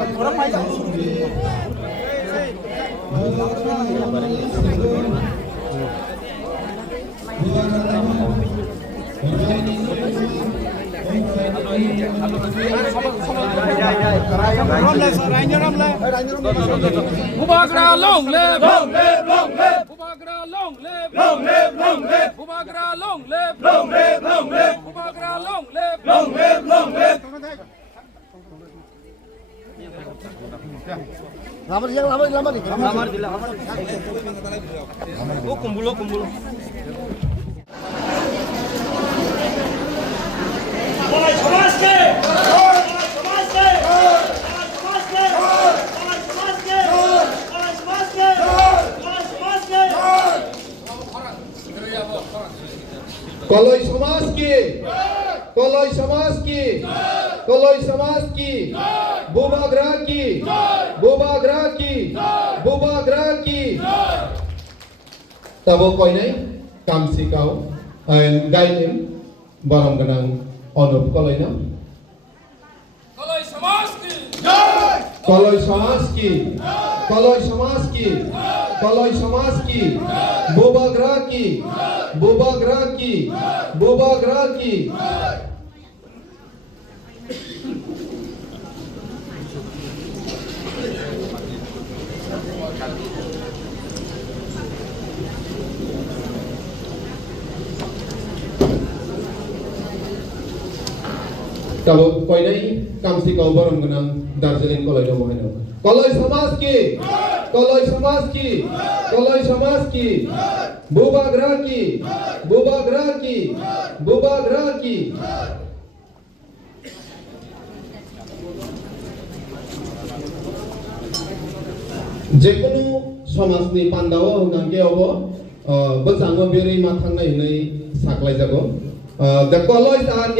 Bubagra long live, long live, long live. Bubagra long live, long live, long live. Bubagra long live, long live, long live. Bubagra long live, long live, long live. Oh, kumbulo. कलोई समाज की कलोई समाज की कलोई समाज की बुबाग्रह की बुबाग्रह की बुबाग्रह की तब कोई नहीं काम सिखाओ गाइड बरम गनां अनुप कलोई ना कलोई समाज की कलोई समाज की कलोई समाज की कलोई समाज की बुबाग्रह की बुबाग्रह की बुबाग्रह की तब कोई नहीं काम सिखाओ बरम गनां दार्जिलिंग कॉलेज में है कलोई समाज की कलोई समाज की कलोई समाज की बुबाग्रह की बुबाग्रह की बुबाग्रह की जेकुनु समाजनि पान्दाव होंगांकेयावबो बजांगो बेरै मा थांनाय नै साख्लाय जागो द कॉलेज आर